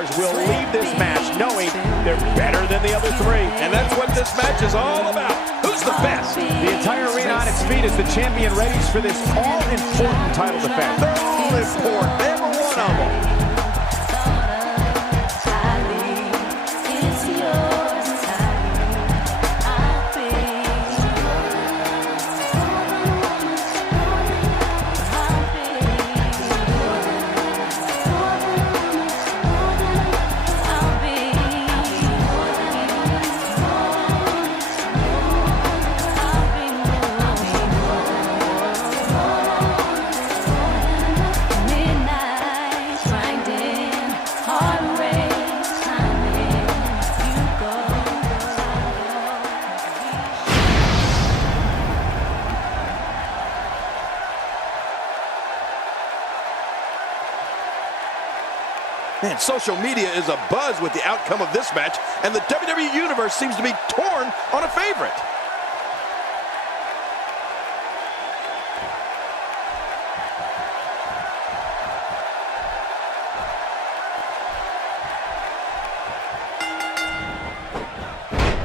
superstars will leave this match knowing they're better than the other three. And that's what this match is all about. Who's the best? The entire arena on its feet as the champion readies for this all-important title defense. They're all important, every one of them. Man, social media is abuzz with the outcome of this match, and the WWE Universe seems to be torn on a favorite.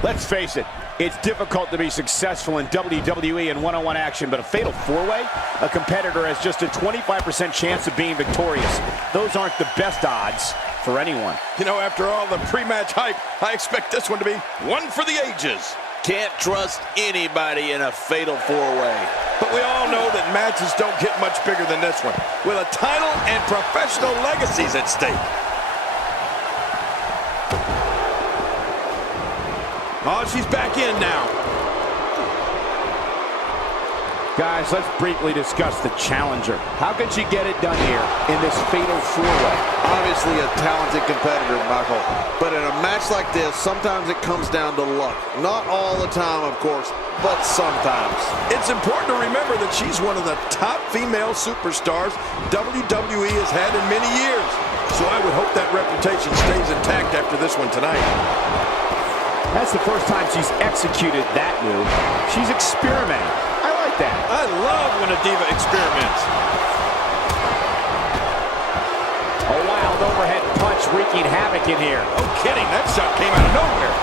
Let's face it, it's difficult to be successful in WWE in one-on-one action, but a fatal four-way? A competitor has just a 25% chance of being victorious. Those aren't the best odds for anyone. You know, after all the pre-match hype, I expect this one to be one for the ages. Can't trust anybody in a fatal four-way. But we all know that matches don't get much bigger than this one, with a title and professional legacies at stake. Oh, she's back in now. Guys, let's briefly discuss the challenger. How can she get it done here in this fatal four-way? Obviously a talented competitor, Michael. But in a match like this, sometimes it comes down to luck. Not all the time, of course, but sometimes. It's important to remember that she's one of the top female superstars WWE has had in many years. So I would hope that reputation stays intact after this one tonight. That's the first time she's executed that move. She's experimenting. I like that. I love when a diva experiments. A wild overhead punch wreaking havoc in here. No kidding, that shot came out of nowhere.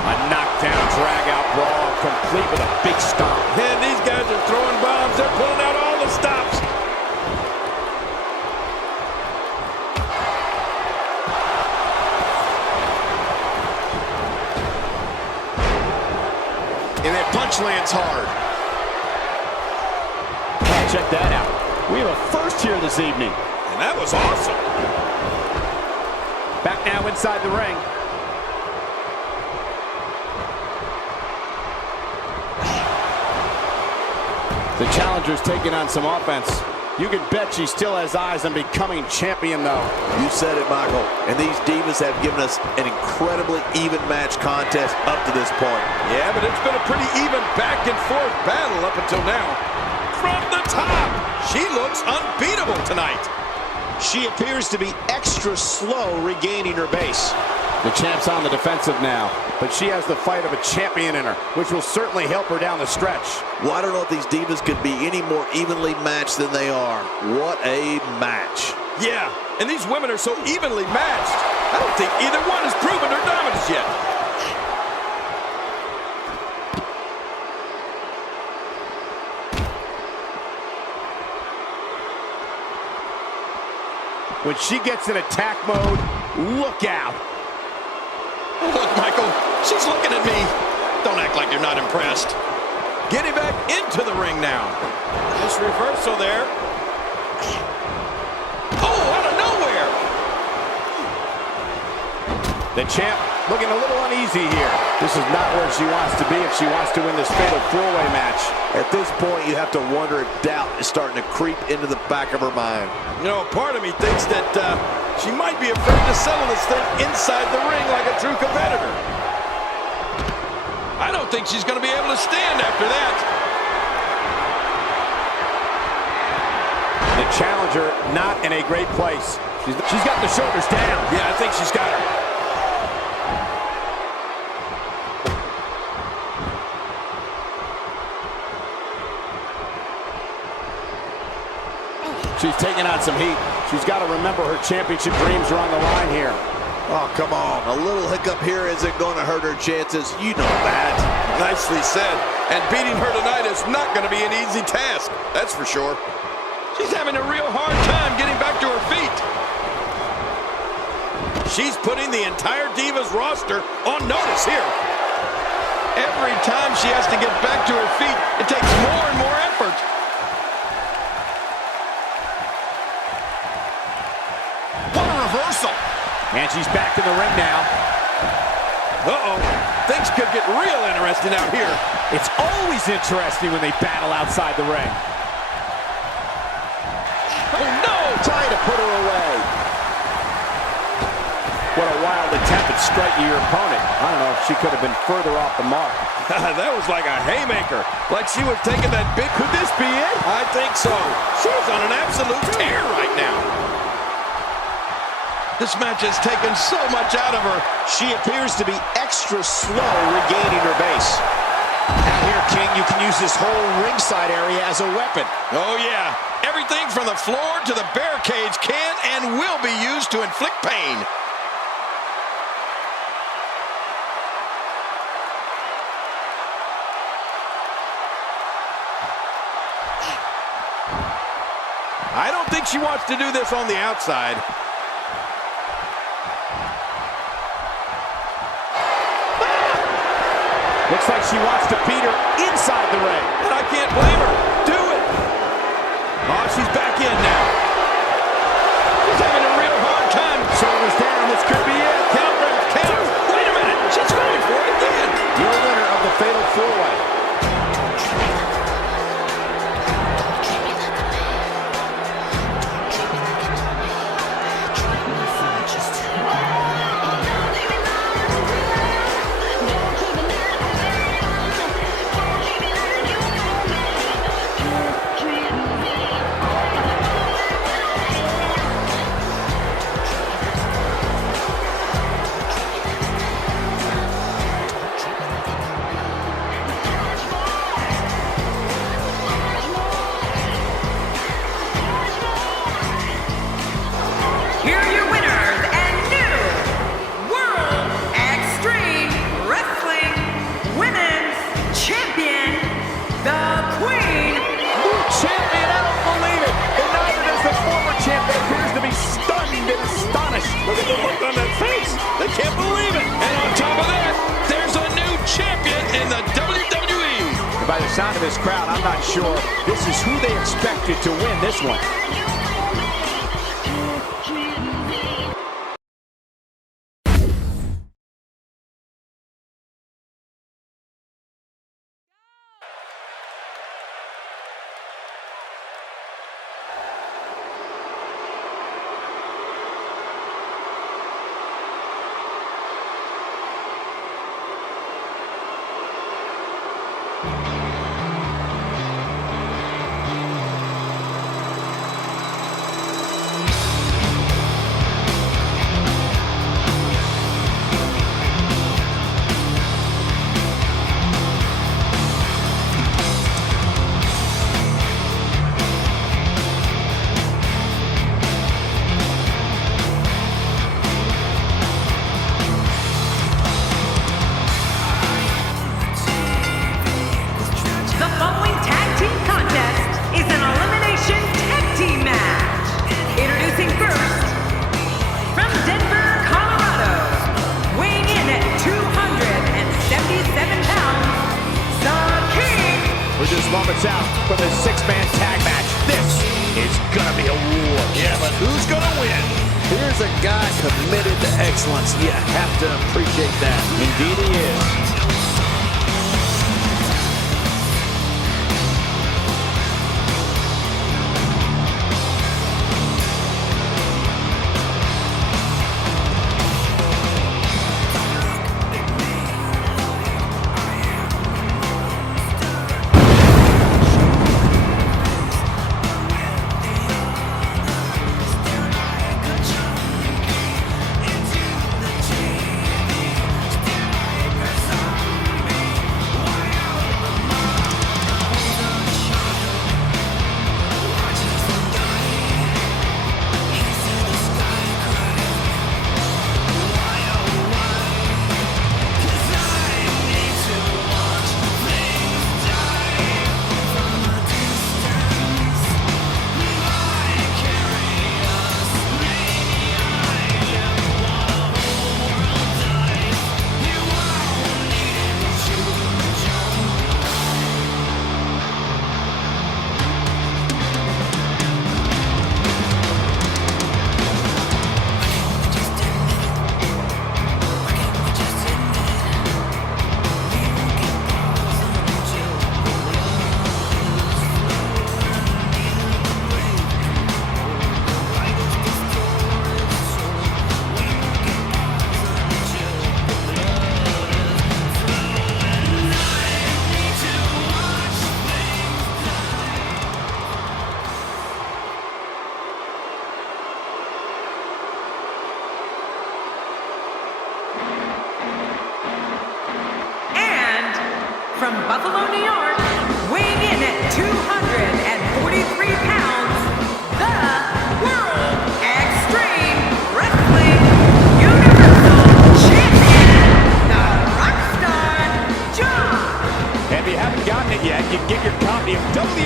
A knockdown, drag-out brawl, complete with a big stomp. And these guys are throwing bombs. They're pulling out all the stops. And that punch lands hard. Check that out. We have a first here this evening. And that was awesome. Back now inside the ring. The challenger's taking on some offense. You can bet she still has eyes on becoming champion, though. You said it, Michael. And these divas have given us an incredibly even match contest up to this point. Yeah, but it's been a pretty even back-and-forth battle up until now. From the top, she looks unbeatable tonight. She appears to be extra slow regaining her base. The champ's on the defensive now, but she has the fight of a champion in her, which will certainly help her down the stretch. Well, I don't know if these divas could be any more evenly matched than they are. What a match. Yeah, and these women are so evenly matched. I don't think either one has proven their dominance yet. When she gets in attack mode, look out. Look, Michael, she's looking at me. Don't act like you're not impressed. Getting back into the ring now. This reversal there. Oh, out of nowhere. The champ looking a little uneasy here. This is not where she wants to be if she wants to win this fatal four-way match. At this point, you have to wonder if doubt is starting to creep into the back of her mind. You know, part of me thinks that she might be afraid to settle this thing inside the ring like a true competitor. I don't think she's going to be able to stand after that. The challenger not in a great place. She's got the shoulders down. Yeah, I think she's got her. She's taking on some heat. She's got to remember her championship dreams are on the line here. Oh, come on. A little hiccup here isn't going to hurt her chances. You know that. Nicely said. And beating her tonight is not going to be an easy task. That's for sure. She's having a real hard time getting back to her feet. She's putting the entire Divas roster on notice here. Every time she has to get back to her feet, it takes more and more effort. What a reversal. And she's back in the ring now. Uh-oh. Things could get real interesting out here. It's always interesting when they battle outside the ring. Oh, no! Trying to put her away. What a wild attempt at striking your opponent. I don't know if she could have been further off the mark. That was like a haymaker. Like she was taking that big... Could this be it? I think so. She's on an absolute tear right now. This match has taken so much out of her. She appears to be extra slow regaining her base. Out here, King, you can use this whole ringside area as a weapon. Oh, yeah. Everything from the floor to the barricades can and will be used to inflict pain. I don't think she wants to do this on the outside. Looks like she wants to beat her inside the ring. And I can't blame her. Do it. Oh, she's back in now. She's having a real hard time. Shoulders down. This could be it. Count, Ref, count. Wait a minute. She's going for it again. Your winner of the Fatal 4-Way. Here are your winners and new World Extreme Wrestling Women's Champion, the Queen. New champion, I don't believe it. And neither does the former champion. Appears to be stunned and astonished. Look at the look on that face. They can't believe it. And on top of that, there's a new champion in the WWE. And by the sound of this crowd, I'm not sure this is who they expected to win this one. Moments out from the six-man tag match. This is gonna be a war. Yeah, but who's gonna win? Here's a guy committed to excellence. You have to appreciate that. Indeed he is.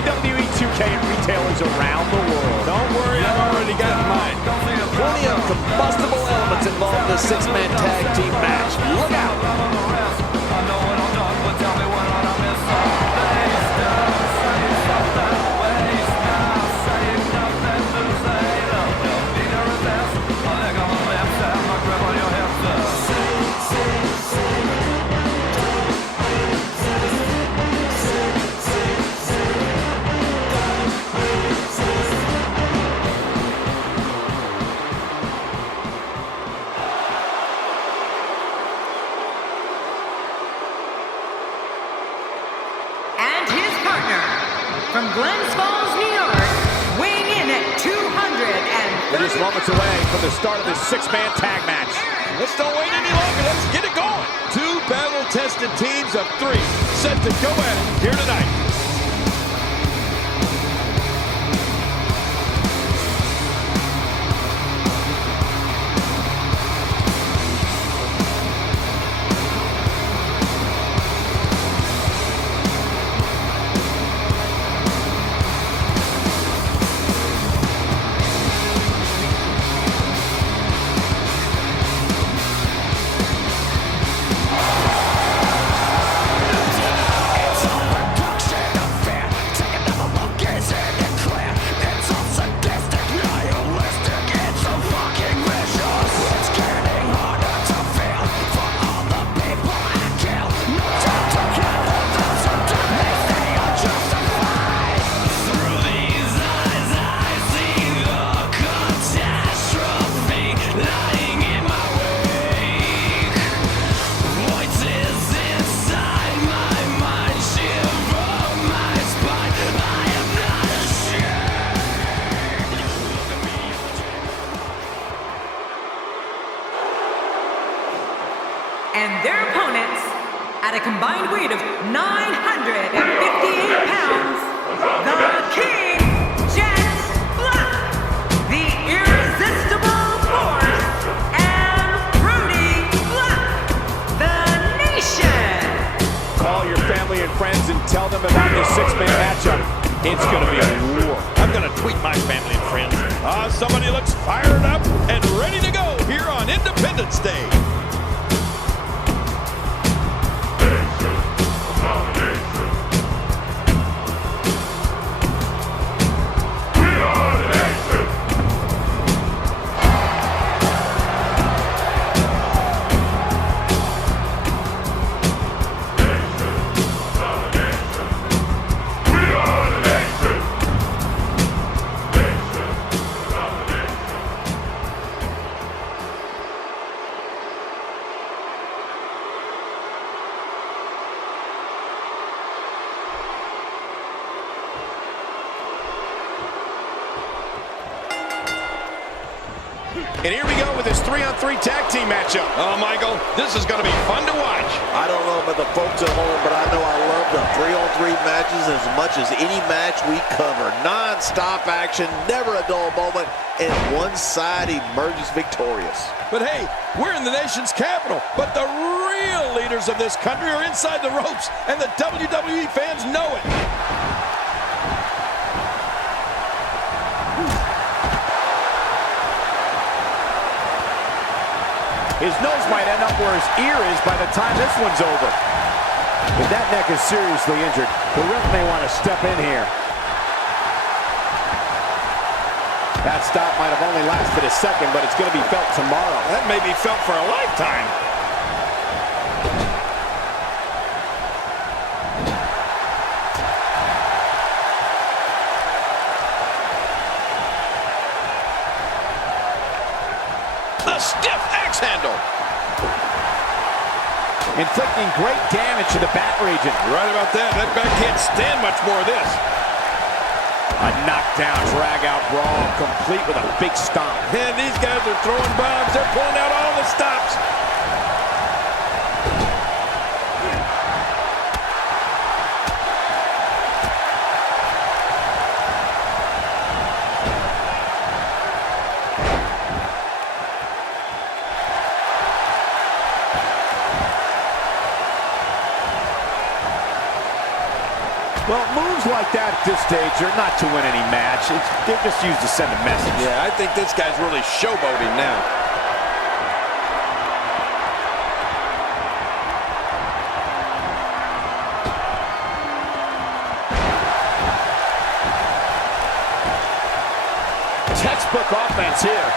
WWE 2K and retailers around the world. Don't worry, I've already got mine. Plenty of combustible elements involved in this six-man tag team match. Look out! And his partner, from Glens Falls, New York, weighing in at 230. We're just moments away from the start of this six-man tag match. Let's don't wait any longer. Let's get it going. Two battle-tested teams of three set to go at it here tonight. And their opponents, at a combined weight of 958 pounds, the King, Jet Black, the Irresistible Force, and Rudy Black, the Nation. Call your family and friends and tell them about this six-man matchup. It's going to be a war. I'm going to tweet my family and friends. Somebody looks fired up and ready to go here on Independence Day. And here we go with this 3-on-3 tag team matchup. Oh, Michael, this is going to be fun to watch. I don't know about the folks at home, but I know I love the 3-on-3 matches as much as any match we cover. Non-stop action, never a dull moment, and one side emerges victorious. But hey, we're in the nation's capital, but the real leaders of this country are inside the ropes, and the WWE fans know it. His nose might end up where his ear is by the time this one's over. If that neck is seriously injured, the ref may want to step in here. That stop might have only lasted a second, but it's going to be felt tomorrow. That may be felt for a lifetime. A stiff axe handle. Inflicting great damage to the back region. Right about that. That back can't stand much more of this. A knockdown, drag-out brawl, complete with a big stomp. And these guys are throwing bombs. They're pulling out all the stops. Well, moves like that at this stage are not to win any match. They're just used to send a message. Yeah, I think this guy's really showboating now. Textbook offense here.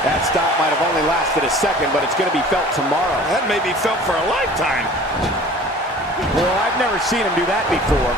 That stop might have only lasted a second, but it's going to be felt tomorrow. That may be felt for a lifetime. Well, I've never seen him do that before.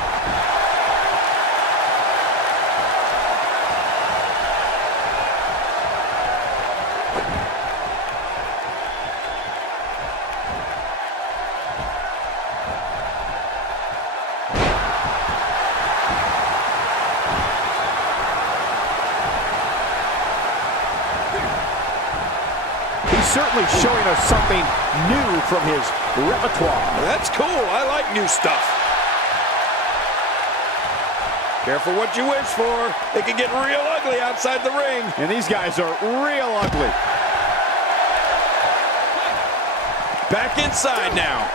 Certainly showing us something new from his repertoire. That's cool. I like new stuff. Careful what you wish for. It can get real ugly outside the ring. And these guys are real ugly. Back inside now.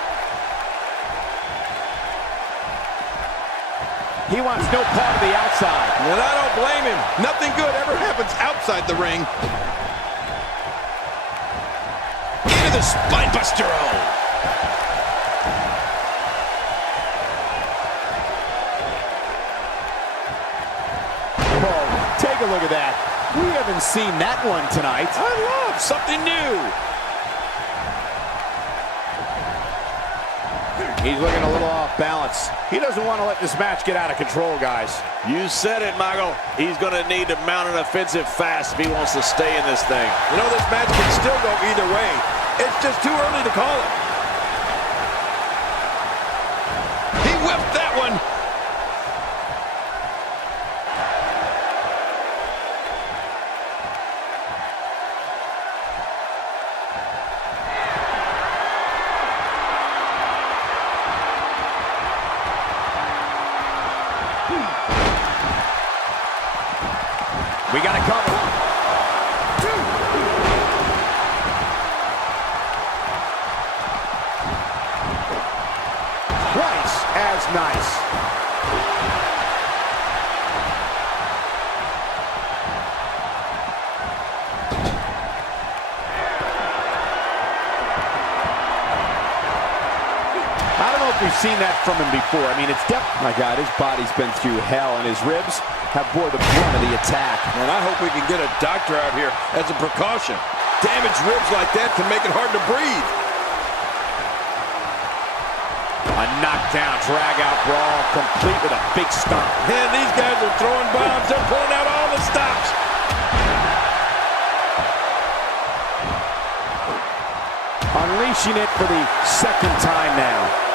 He wants no part of the outside. And I don't blame him. Nothing good ever happens outside the ring. The spine buster. Whoa, take a look at that. We haven't seen that one tonight. I love something new. He's looking a little off balance. He doesn't want to let this match get out of control, guys. You said it, Michael. He's going to need to mount an offensive fast if he wants to stay in this thing. You know, this match can still go either way. It's just too early to call it. He whipped that one. We got to cover. Twice as nice. I don't know if we've seen that from him before. I mean, it's definitely... My God, his body's been through hell, and his ribs have bore the brunt of the attack. And I hope we can get a doctor out here as a precaution. Damaged ribs like that can make it hard to breathe. A knockdown, drag-out brawl, complete with a big stomp. Man, these guys are throwing bombs. They're pulling out all the stops. Unleashing it for the second time now.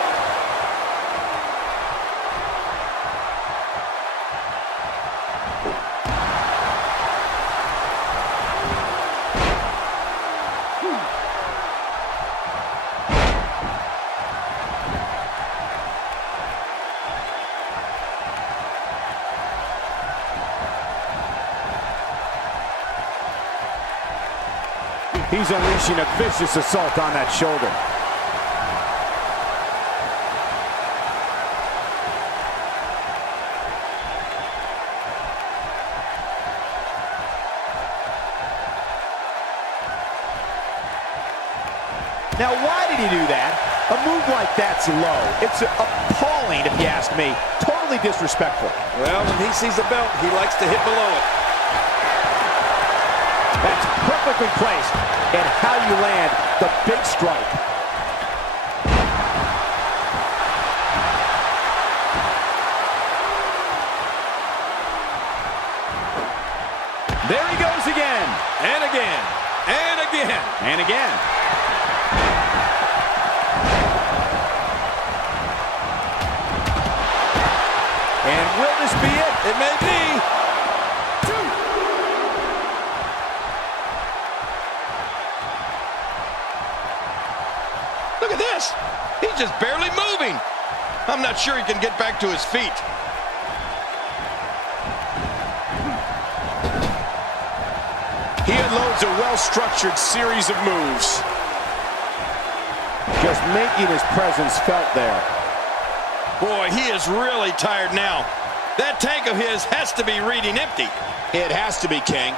He's unleashing a vicious assault on that shoulder. Now, why did he do that? A move like that's low. It's appalling, if you ask me. Totally disrespectful. Well, when he sees a belt, he likes to hit below it. That's perfectly placed, and how you land the big strike. There he goes again. And again. And again. And again. And will this be it? It may be. Look at this. He's just barely moving. I'm not sure he can get back to his feet. He unloads a well-structured series of moves. Good just making his presence felt there. Boy, he is really tired now. That tank of his has to be reading empty. It has to be, King,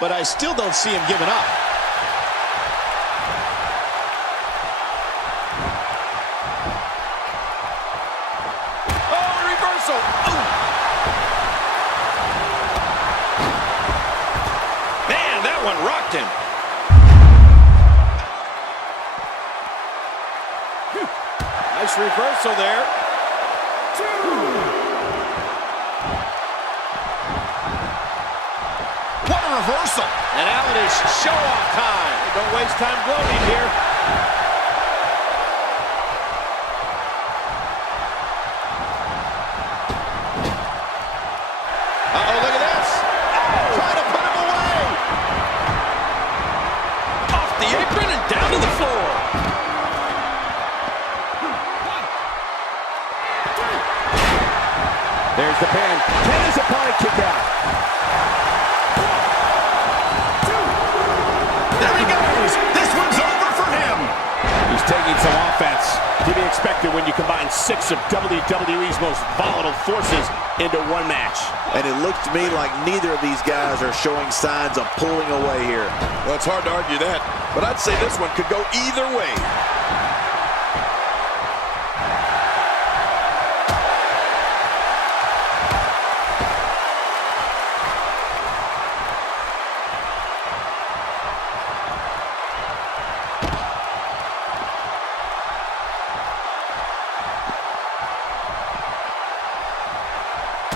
but I still don't see him giving up. Oh, reversal. Ooh. Man, that one rocked him. Nice reversal there. What a reversal. And now it is show-off time. Don't waste time gloating here. Uh-oh, look at this. Oh, trying to put him away. Off the apron and down to the floor. There's the pin. Can his opponent kick out? There he goes. This one's over for him. He's taking some offense to be expected when you combine 6 of WWE's most volatile forces into one match. And it looks to me like neither of these guys are showing signs of pulling away here. Well, it's hard to argue that, but I'd say this one could go either way.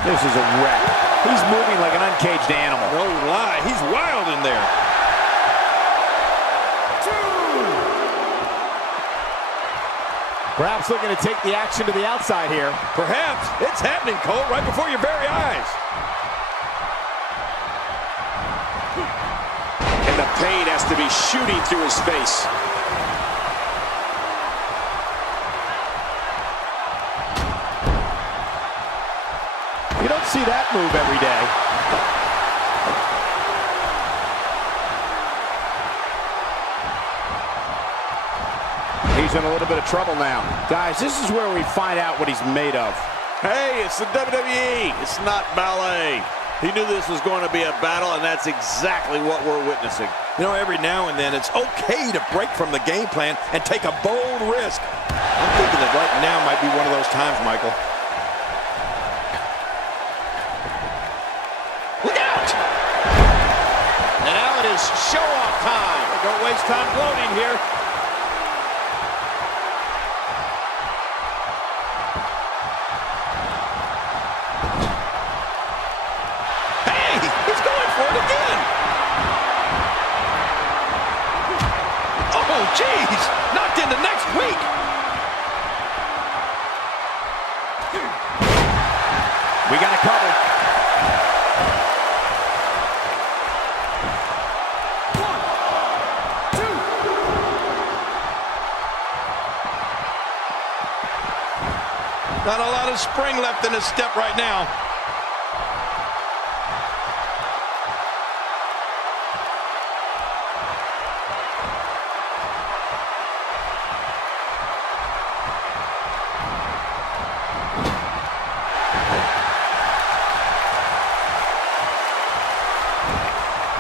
This is a wreck. He's moving like an uncaged animal. No lie, he's wild in there. Perhaps looking to take the action to the outside here. Perhaps. It's happening, Cole, right before your very eyes. And the pain has to be shooting through his face. You don't see that move every day. He's in a little bit of trouble now. Guys, this is where we find out what he's made of. Hey, it's the WWE. It's not ballet. He knew this was going to be a battle, and that's exactly what we're witnessing. You know, every now and then it's okay to break from the game plan and take a bold risk. I'm thinking that right now might be one of those times, Michael. Look out! And now it is show-off time. Don't waste time gloating here. Hey, he's going for it again. Oh, geez, knocked into next week. We got a cover. Not a lot of spring left in his step right now.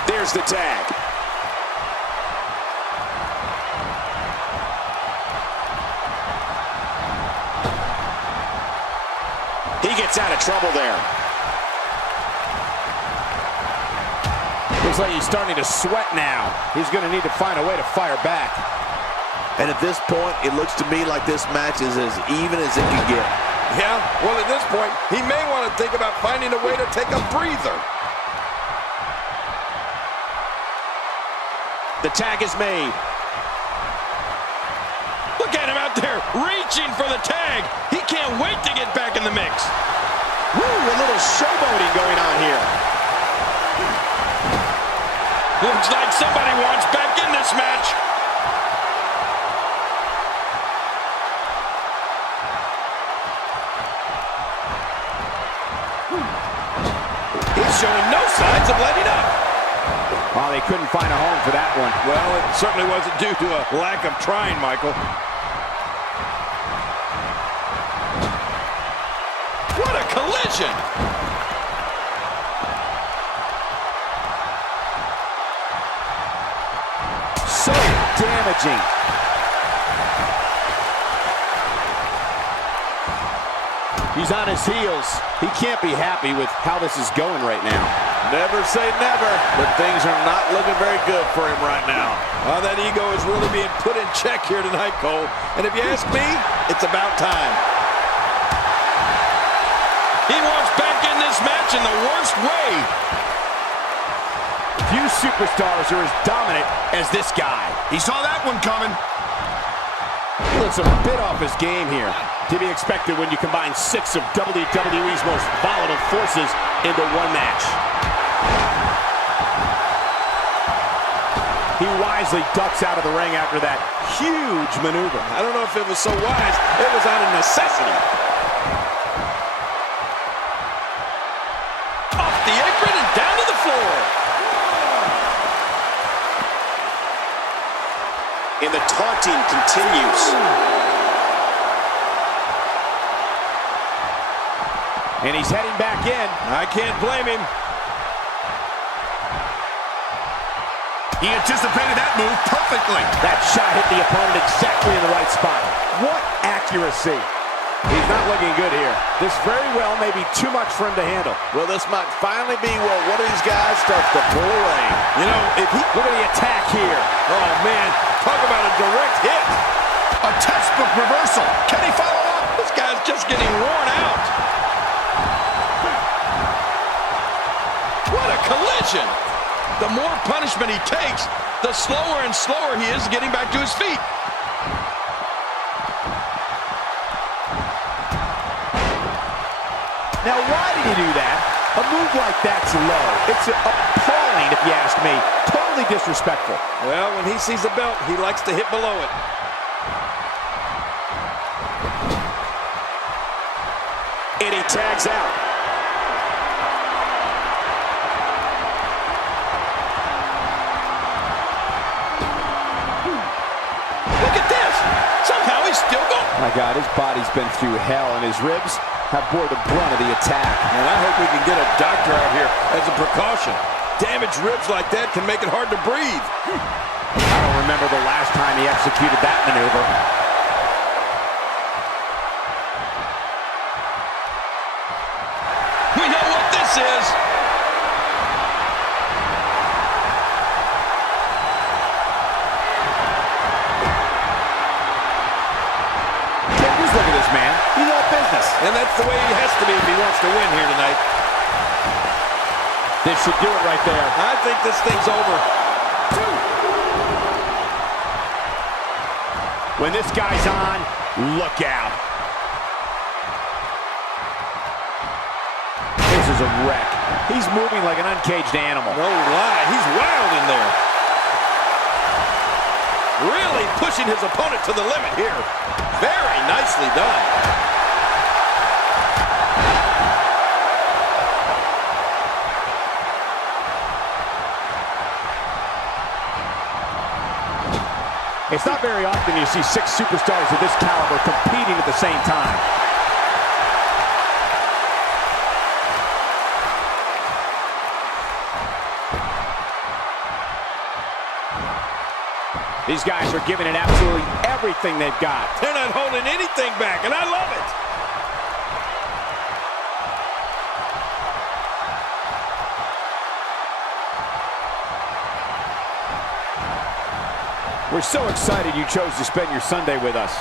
There's the tag. He gets out of trouble there. Looks like he's starting to sweat now. He's going to need to find a way to fire back. And at this point, it looks to me like this match is as even as it can get. Yeah, well, at this point, he may want to think about finding a way to take a breather. The tag is made. Look at him out there, reaching for the tag. He can't wait to get back in the mix. Woo, a little showboating going on here. Looks like somebody wants back in this match. He's showing no signs of letting up. Well, they couldn't find a home for that one. Well, it certainly wasn't due to a lack of trying, Michael. collision. So damaging. He's on his heels. He can't be happy with how this is going right now. Never say never, but things are not looking very good for him right now. Oh, that ego is really being put in check here tonight, Cole. And if you ask me, it's about time. He wants back in this match in the worst way. Few superstars are as dominant as this guy. He saw that one coming. He looks a bit off his game here. To be expected when you combine 6 of WWE's most volatile forces into one match. He wisely ducks out of the ring after that huge maneuver. I don't know if it was so wise. It was out of necessity. Off the apron and down to the floor. And the taunting continues. And he's heading back in. I can't blame him. He anticipated that move perfectly. That shot hit the opponent exactly in the right spot. What accuracy. He's not looking good here. This very well may be too much for him to handle. Well, this might finally be where one of these guys starts to pull away. You know, if he... Look at the attack here. Oh, man. Talk about a direct hit. A textbook reversal. Can he follow up? This guy's just getting worn out. What a collision. The more punishment he takes, the slower and slower he is getting back to his feet. Now, why did he do that? A move like that's low. It's appalling, if you ask me. Totally disrespectful. Well, when he sees the belt, he likes to hit below it. And he tags out. Look at this. Somehow he's still going. My God, his body's been through hell, and his ribs have bore the brunt of the attack. And I hope we can get a doctor out here as a precaution. Damaged ribs like that can make it hard to breathe. I don't remember the last time he executed that maneuver. We know what this is. Look at this man. He's all business. And that's the way he has to be if he wants to win here tonight. This should do it right there. I think this thing's over. When this guy's on, look out. This is a wreck. He's moving like an uncaged animal. No lie, he's wild in there. Really pushing his opponent to the limit here. Very nicely done. It's not very often you see 6 superstars of this caliber competing at the same time. These guys are giving it absolutely everything they've got. They're not holding anything back, and I love it. We're so excited you chose to spend your Sunday with us.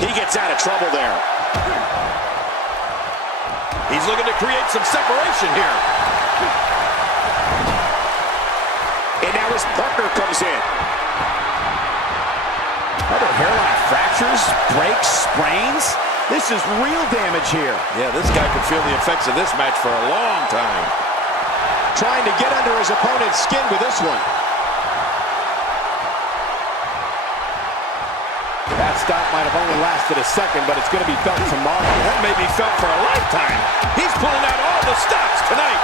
He gets out of trouble there. He's looking to create some separation here. And now his partner comes in. Other hairline fractures, breaks, sprains. This is real damage here. Yeah, this guy could feel the effects of this match for a long time. Trying to get under his opponent's skin with this one. That stop might have only lasted a second, but it's going to be felt tomorrow. That may be felt for a lifetime. He's pulling out all the stops tonight.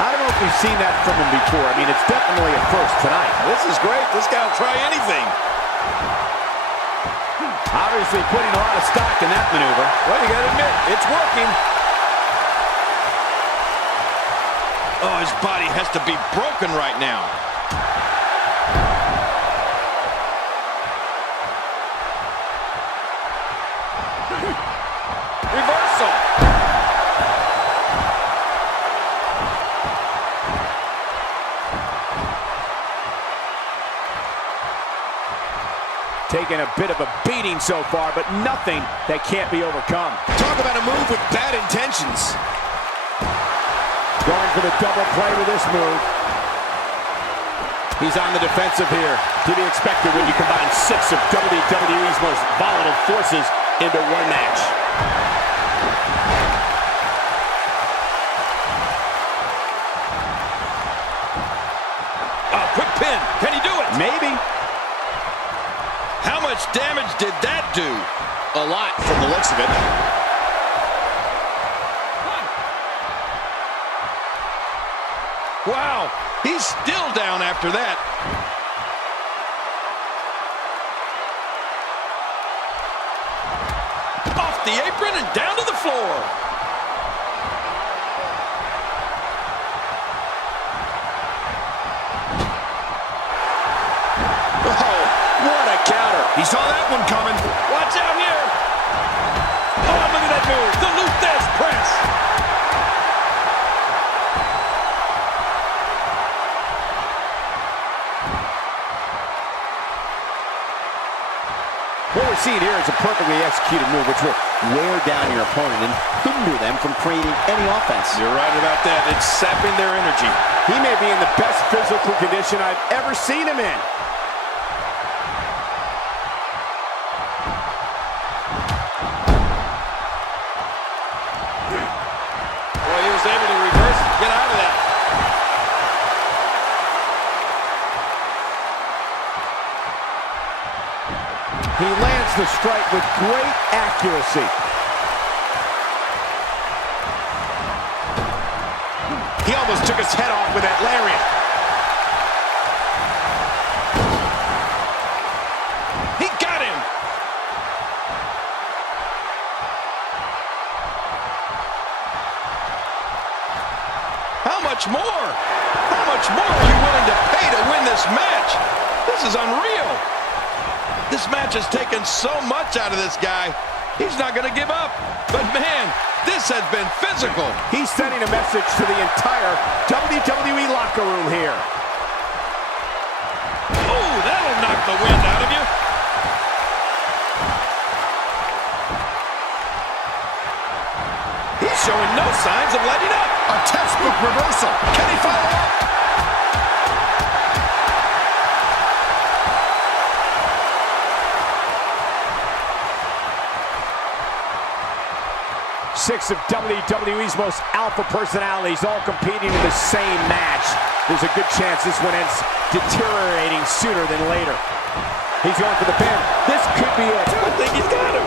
I don't know if we've seen that from him before. I mean, it's definitely a first tonight. This is great. This guy will try anything. Obviously putting a lot of stock in that maneuver. Well, you gotta admit, it's working. Oh, his body has to be broken right now. Reversal. Taking a bit of a beating so far, but nothing that can't be overcome. Talk about a move with bad intentions. Going for the double play with this move. He's on the defensive here. To be expected when you combine 6 of WWE's most volatile forces into one match. Oh, quick pin. Can he do it? Maybe. How much damage did that do? A lot from the looks of it. Wow, he's still down after that. Off the apron and down to the floor. Oh, what a counter. He saw that one coming. Watch out here. Oh, look at that move. The Luthez press. What we're seeing here is a perfectly executed move which will wear down your opponent and hinder them from creating any offense. You're right about that. It's sapping their energy. He may be in the best physical condition I've ever seen him in. Boy, he was able to reverse and get out of that. He lands the strike with great accuracy. He almost took his head off with that lariat. He got him. How much more? How much more are you willing to pay to win this match? This is unreal. This match has taken so much out of this guy. He's not going to give up. But man, this has been physical. He's sending a message to the entire WWE locker room here. Oh, that'll knock the wind out of you. He's showing no signs of letting up. A textbook reversal. Can he follow up? 6 of WWE's most alpha personalities all competing in the same match. There's a good chance this one ends deteriorating sooner than later. He's going for the pin. This could be it. I think he's got him.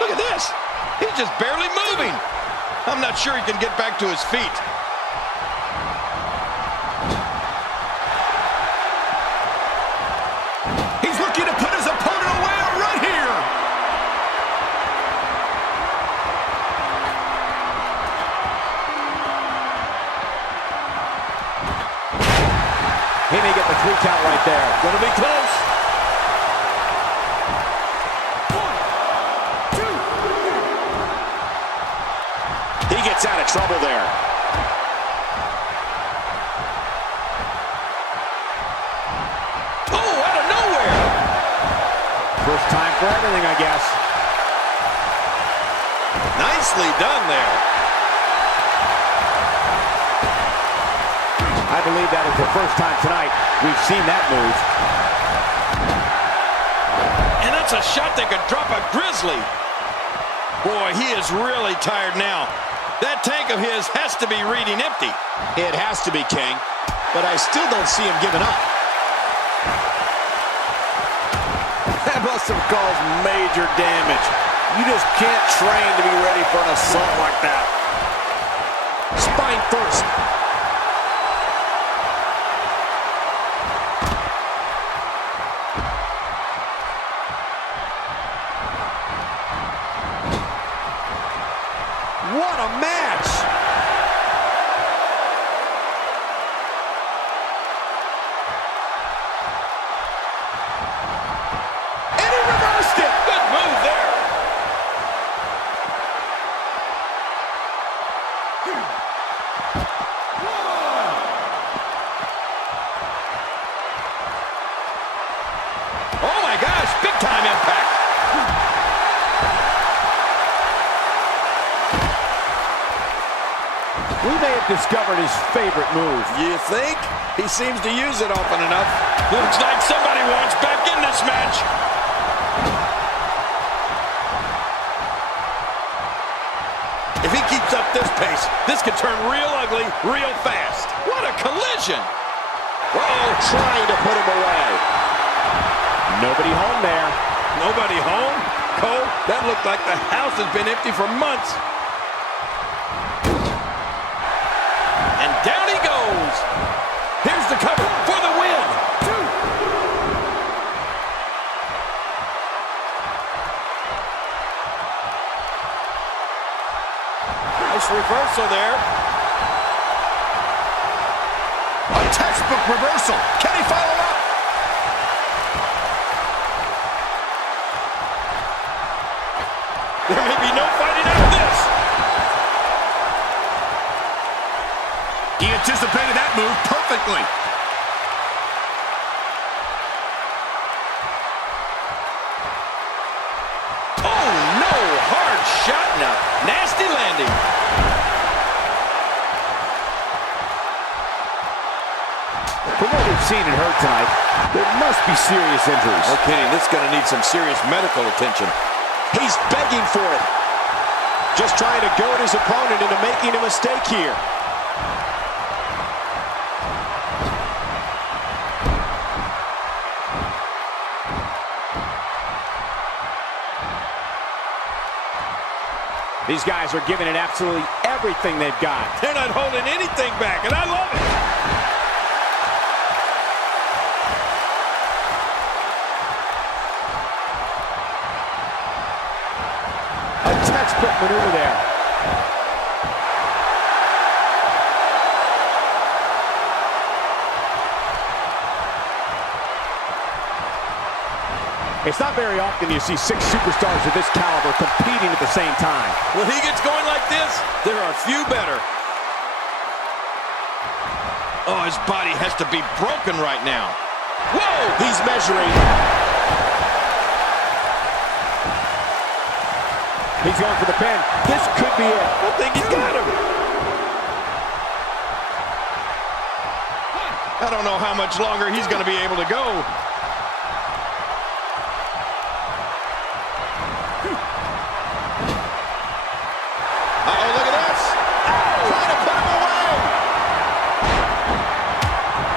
Look at this. He's just barely moving. I'm not sure he can get back to his feet. He's looking to put his opponent away right here. He may get the 3 count right there. Gonna be close. 1, 2. He gets out of trouble there. Oh, out of nowhere. First time for everything, I guess. Nicely done there. I believe that is the first time tonight we've seen that move. And that's a shot that could drop a grizzly. Boy, he is really tired now. That tank of his has to be reading empty. It has to be, King. But I still don't see him giving up. That must have caused major damage. You just can't train to be ready for an assault like that. Spine first. discovered his favorite move. You think? He seems to use it often enough. Looks like somebody wants back in this match. If he keeps up this pace, this could turn real ugly real fast. What a collision. Whoa, trying to put him away. Nobody home there. Nobody home? Cole, that looked like the house has been empty for months. And down he goes. Here's the cover for the win. Nice reversal there. A textbook reversal. Can he follow up? There may be no fighting out of this. He anticipated that move perfectly. Oh, no. Hard shot now. Nasty landing. From what we've seen and heard tonight, there must be serious injuries. No kidding. This is going to need some serious medical attention. He's begging for it. Just trying to goad his opponent into making a mistake here. These guys are giving it absolutely everything they've got. They're not holding anything back, and I love it. A textbook maneuver there. It's not very often you see 6 superstars of this caliber competing at the same time. When he gets going like this, there are few better. Oh, his body has to be broken right now. Whoa! He's measuring. He's going for the pin. This could be it. I think he's got him. I don't know how much longer he's going to be able to go. Uh-oh, look at this. Trying to put him away.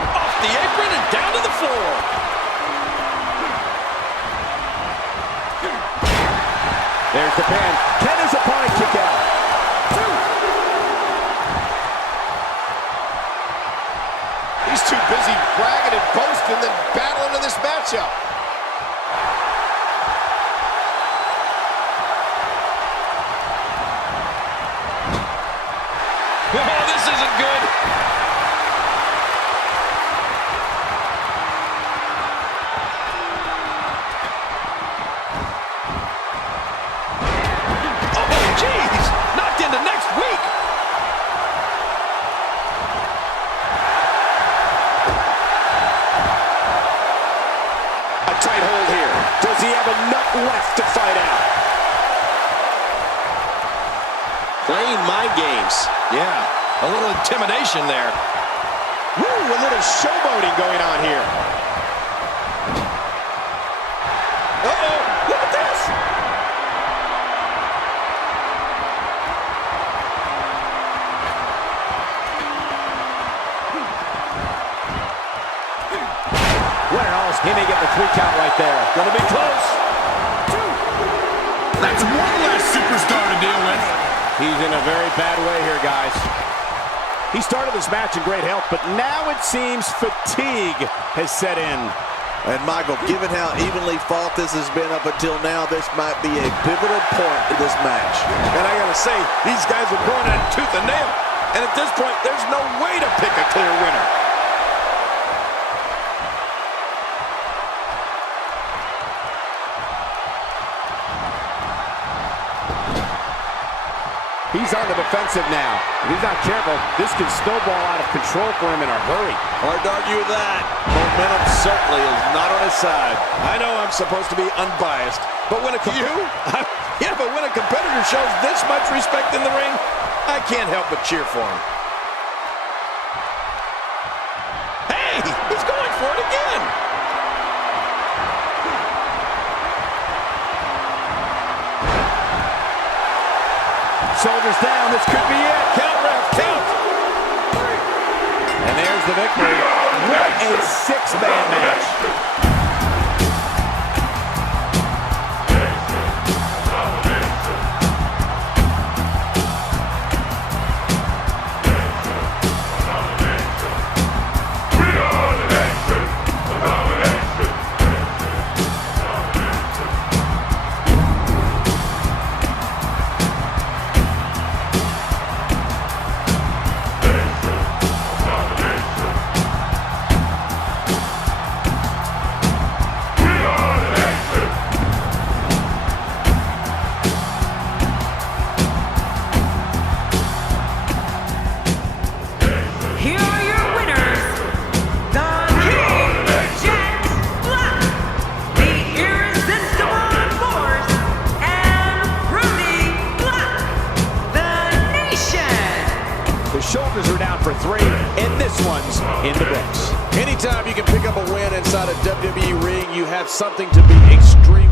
Off the apron and down to the floor. There's the pin. Can his opponent kick out? He's too busy bragging and boasting than battling in this matchup. Oh, this isn't good. Oh, jeez. Knocked into next week. A tight hold here. Does he have enough left to fight out? Playing mind games. Yeah, a little intimidation there. Woo, a little showboating going on here. Uh-oh, look at this. What else? He may get the 3 count right there. Gonna be close. That's one less superstar to deal with. He's in a very bad way here, guys. He started this match in great health, but now it seems fatigue has set in. And Michael, given how evenly fought this has been up until now, this might be a pivotal point in this match. And I gotta say, these guys are going at it tooth and nail. And at this point, there's no way to pick a clear winner. He's on the defensive now. If he's not careful, this can snowball out of control for him in a hurry. Hard to argue with that. Momentum certainly is not on his side. I know I'm supposed to be unbiased, but when a yeah, but when a competitor shows this much respect in the ring, I can't help but cheer for him. shoulders down. This could be it. Count, ref, count. And there's the victory. What a six-man match. Here are your winners, the King, Jet Black, the Irresistible Force, and Rudy Black, the Nation. The shoulders are down for 3, and this one's in the books. Anytime you can pick up a win inside a WWE ring, you have something to be extremely